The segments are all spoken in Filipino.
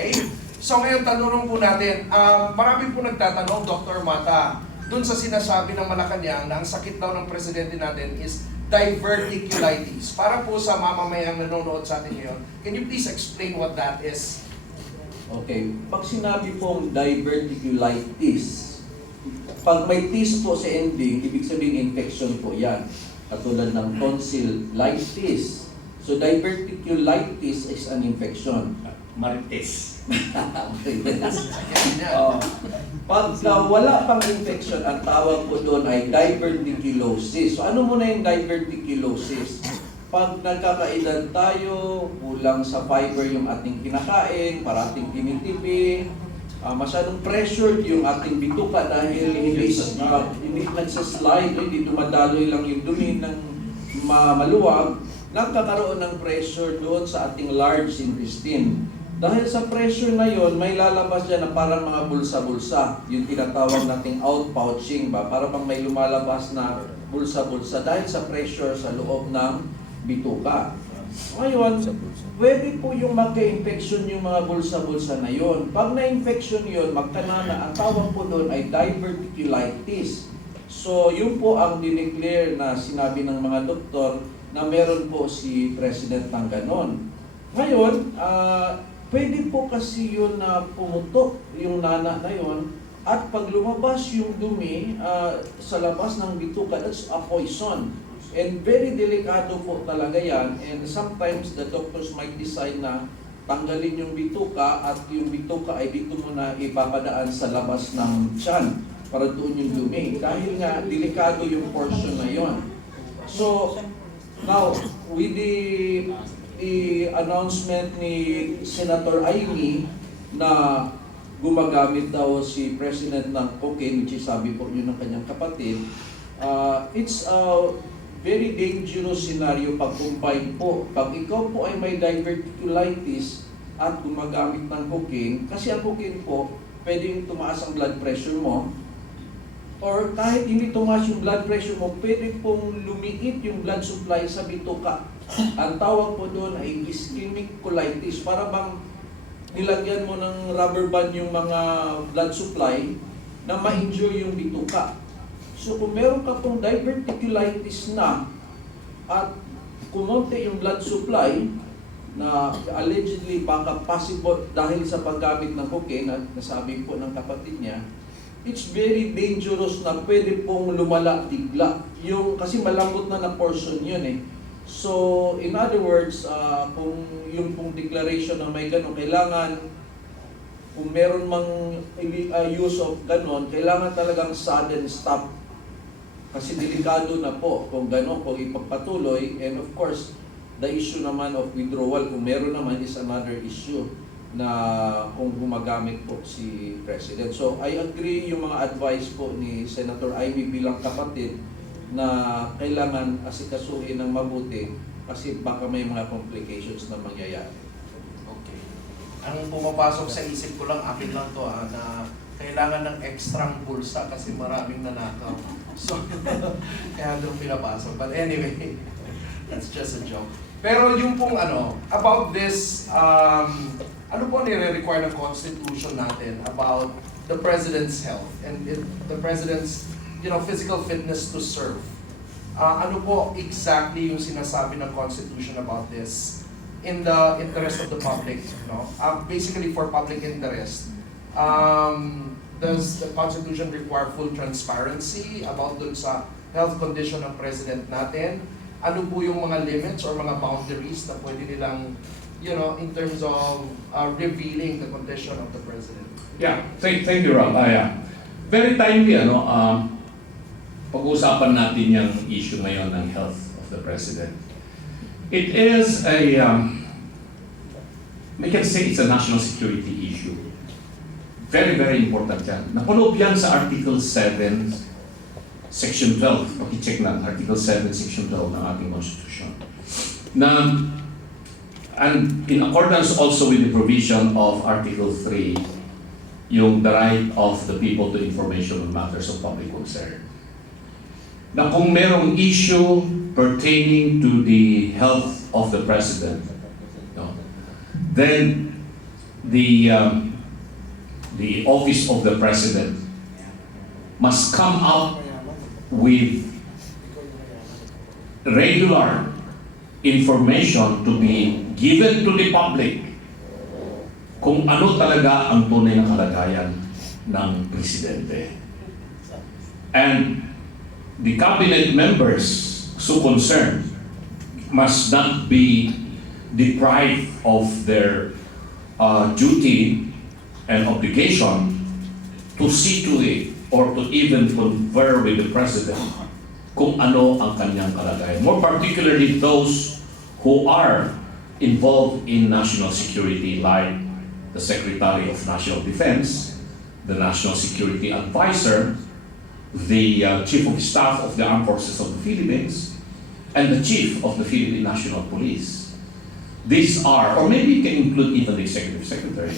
Okay? So ngayon, tanong po natin, marami po nagtatanong, Dr. Mata, dun sa sinasabi ng Malacanang na ang sakit daw ng presidente natin is diverticulitis. Para po sa mamamayang nanonood sa atin ngayon, can you please explain what that is? Okay, pag sinabi pong diverticulitis, pag may tis po sa ending, ibig sabihin infection po yan. Katulad ng tonsillitis. So diverticulitis is an infection. Marites. Pag wala pang infection, ang tawag po doon ay diverticulosis. So ano muna yung diverticulosis? Pag nagkakaedad tayo, kulang sa fiber yung ating kinakain, parating tinitipi, masyadong pressured yung ating bituka dahil hindi nagsaslide, hindi dumadaloy lang yung dumi ng maluwag, nagkakaroon ng pressure doon sa ating large intestine. Dahil sa pressure na yon, may lalabas dyan na parang mga bulsa-bulsa. Yung tinatawag nating outpouching ba? Para bang may lumalabas na bulsa-bulsa dahil sa pressure sa loob ng bituka. Ngayon, pwede po yung magka-infection yung mga bulsa-bulsa na yon. Pag na-infection yon, magkanana, ang tawag po doon ay diverticulitis. So, yun po ang dineclare na sinabi ng mga doktor na meron po si President ng ganon. Ngayon, pwede po kasi yun na pumutok yung nana na yun at pag lumabas yung dumi sa labas ng bituka, that's a poison. And very delikado po talaga yan. And sometimes the doctors might decide na tanggalin yung bituka at yung bituka ay dito muna ipapadaan sa labas ng tiyan para doon yung dumi. Dahil nga delikado yung portion na yon. So, now, with the announcement ni Senator Amy na gumagamit daw si President ng cocaine, which is sabi po yun ng kanyang kapatid, it's a very dangerous scenario pag combine po. Pag ikaw po ay may diverticulitis at gumagamit ng cocaine, kasi ang cocaine po, pwedeng tumaas ang blood pressure mo, or kahit hindi tumaas yung blood pressure mo, pwede pong lumiit yung blood supply sa bituka. Ang tawag po doon ay ischemic colitis. Para bang nilagyan mo ng rubber band yung mga blood supply na ma-injure yung bituka. So kung meron ka pong diverticulitis na at kumonte yung blood supply na allegedly baka possible dahil sa paggamit ng cocaine at nasabi po ng kapatid niya, it's very dangerous na pwede pong lumala bigla. Kasi malambot na na portion yun eh. So, in other words, kung yung pong declaration na may gano'n, kailangan, kung meron mang use of gano'n, kailangan talagang sudden stop. Kasi delikado na po kung gano'n, kung ipagpatuloy. And of course, the issue naman of withdrawal, kung meron naman, is another issue na kung gumagamit po si President. So, I agree yung mga advice po ni Senator Amy bilang kapatid na kailangan asikasuhin ng mabuti kasi baka may mga complications na mangyayari. Okay. Ang pumapasok sa isip ko lang, akin lang to na kailangan ng ekstrang bulsa kasi maraming nanakaw. So, kaya doon pinapasok. But anyway, that's just a joke. Pero yung pong about this, ano po nire-require ng Constitution natin about the President's health and the President's physical fitness to serve? Ano po exactly yung sinasabi ng Constitution about this in the interest of the public? Basically for public interest. Does the Constitution require full transparency about dun sa health condition ng President natin? Ano po yung mga limits or mga boundaries na pwede nilang in terms of revealing the condition of the President? Yeah, thank you, Rob. Very timely, pag-uusapan natin yung issue ngayon ng health of the President. It is we can say it's a national security issue. Very, very important yan. Napulog yan sa Article 7, Section 12. Paki-check na, Article 7, Section 12 ng ating Constitution. And in accordance also with the provision of Article 3, yung the right of the people to information on matters of public concern. Na kung merong issue pertaining to the health of the President, then the office of the president must come up with regular information to be given to the public kung ano talaga ang tunay na kalagayan ng presidente. And the cabinet members so concerned must not be deprived of their duty and obligation to see to it or to even confer with the president kung ano ang kanyang kalagayan. More particularly those who are involved in national security, like the Secretary of National Defense, the National Security Advisor, the Chief of Staff of the Armed Forces of the Philippines, and the Chief of the Philippine National Police. These are, or maybe you can include even the Executive Secretary,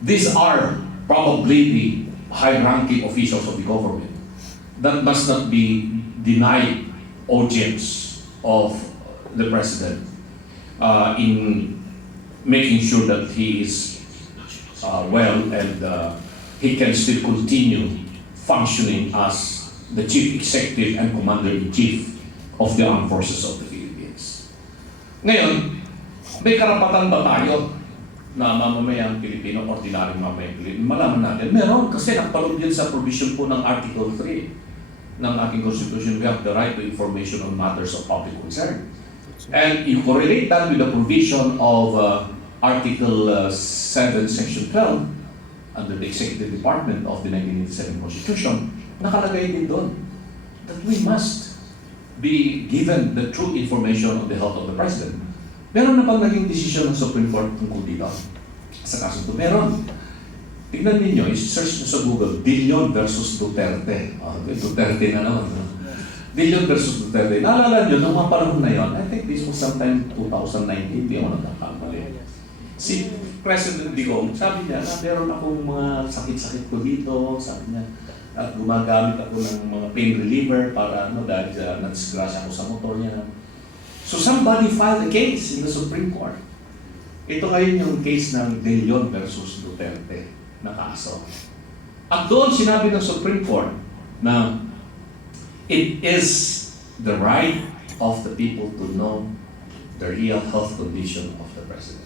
these are probably the high-ranking officials of the government that must not be denied audience of the President in making sure that he is well and he can still continue functioning as the Chief Executive and Commander-in-Chief of the Armed Forces of the Philippines. Ngayon, may karapatan ba tayo na mamamayang Pilipino, ordinaryong mamamayang Pilipino? Malaman natin. Meron, kasi nakapaloob yan sa provision po ng Article 3 ng ating Constitution. We have the right to information on matters of public concern. And you correlate that with the provision of Article 7, Section 12 under the Executive Department of the 1987 Constitution, nakalagay din doon that we must be given the true information on the health of the President. Meron na bang naging desisyon ng Supreme Court tungkol dito? Sa kaso ito, meron. Tignan ninyo, i-search nyo sa Google, Billion versus Duterte. Duterte na naman. Billion versus Duterte. Naalala nyo, noong mga panahon na yun, I think this was sometime 2019, di ako nagkakamali. Si President Digong, sabi niya na meron akong mga sakit-sakit ko dito, sabi niya, at gumagamit ako ng mga pain reliever para dahil nadisgrasya ako sa motor niya. So somebody filed a case in the Supreme Court. Ito ngayon yung case ng De Leon versus Duterte na kaso. At doon sinabi ng Supreme Court na it is the right of the people to know the real health condition of the President.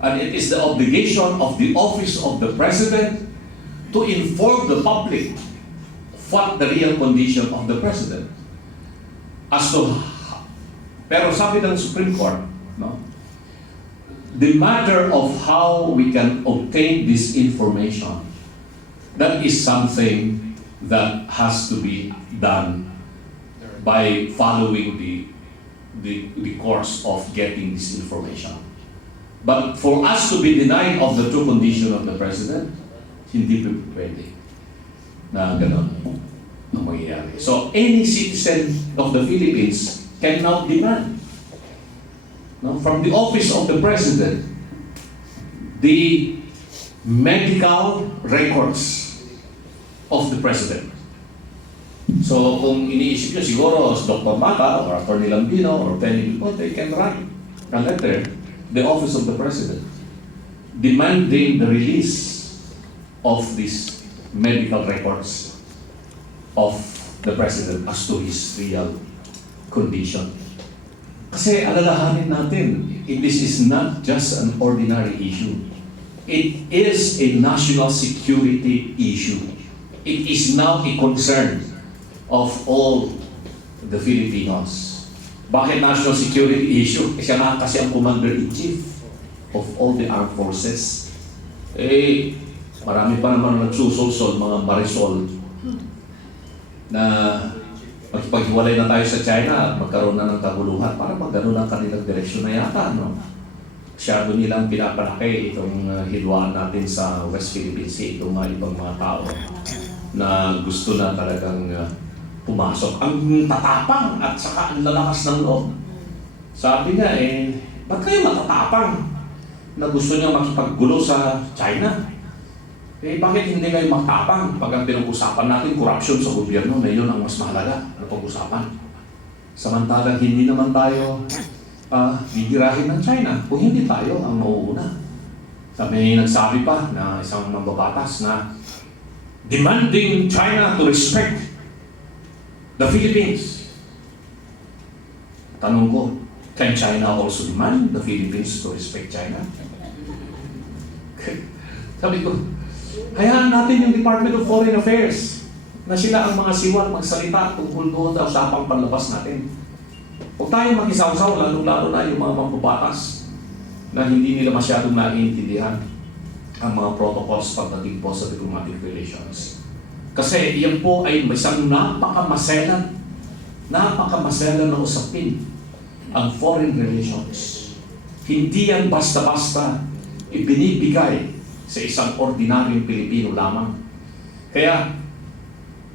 And it is the obligation of the office of the President to inform the public what the real condition of the President. Pero sabi ng Supreme Court, the matter of how we can obtain this information, that is something that has to be done by following the course of getting this information. But for us to be denied of the true condition of the President, hindi pwede na gano'n ang mangyayari. So any citizen of the Philippines can now demand from the office of the President the medical records of the President. So kung iniisip nyo siguro Dr. Mata or Atty. Lambino or Penny Dupont, they can write a letter the office of the President demanding the release of these medical records of the President as to his real condition. Kasi alalahanin natin, this is not just an ordinary issue. It is a national security issue. It is now a concern of all the Filipinos. Bakit national security issue? Kasi ang Commander-in-Chief of all the armed forces. Marami pa naman nagsusulsol, mga Marisol, na magpaghiwalay na tayo sa China at magkaroon na ng kaguluhan. Para magano ang kanilang direksyon na yata, no? Masyado nilang pinapalaki itong hilwaan natin sa West Philippine Sea, itong mga ibang mga tao na gusto na talagang pumasok. Ang tatapang at saka ang lalakas ng loob. Sabi nga ba't kayo matatapang na gusto niya makipaggulo sa China? Bakit hindi kayo matapang pag ang pinag-usapan natin corruption sa gobyerno na yun ang mas mahalaga na pag-usapan? Samantalang hindi naman tayo bibirahin ng China kung hindi tayo ang mauuna May nagsabi pa na isang mambabatas na demanding China to respect the Philippines. Tanong ko, can China also demand the Philippines to respect China? Sabi ko, hayaan natin yung Department of Foreign Affairs na sila ang mga siwal magsalita tungkol doon sa usapang panlabas natin. Huwag tayo mag-isaw-saw, lalo-lalo na yung mga mambabatas na hindi nila masyadong naiintindihan ang mga protocols pagdating po sa diplomatic relations. Kasi iyan po ay isang napakamaselan na usapin ang foreign relations. Hindi yan basta-basta ibinibigay sa isang ordinaryong Pilipino lamang. Kaya,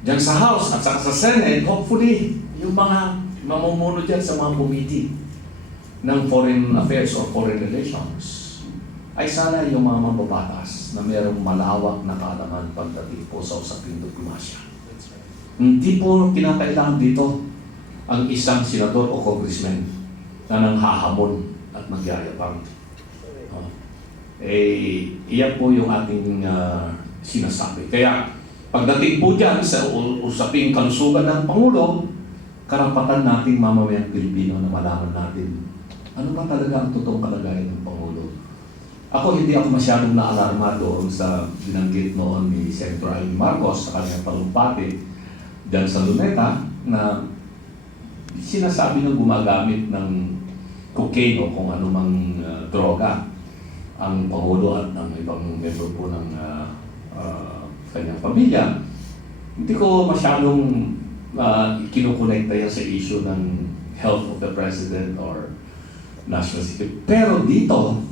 dyan sa House at sa Senate, hopefully, yung mga mamumuno dyan sa mga committee ng foreign affairs or foreign relations ay sana yung mga mambabatas na mayroong malawak na kaalaman pagdating po sa usaping diplomasya. That's right. Hindi po kinakailangan dito ang isang senador o congressman na nanghahamon at magyayabang. Iyan po yung ating sinasabi. Kaya pagdating po dyan sa usaping kalusugan ng Pangulo, karapatan nating mamamayang Pilipino na malaman natin ano ba talaga ang totoong kalagayan ng Pangulo. Hindi ako masyadong naalarma doon sa binanggit noon ni Senator Amy Marcos sa kanyang palumpati dyan sa Luneta na sinasabi na gumagamit ng cocaine o kung anumang droga ang Pangulo at ng ibang member po ng kanyang pamilya. Hindi ko masyadong kinukonekta yan sa issue ng health of the President or national security. Pero dito,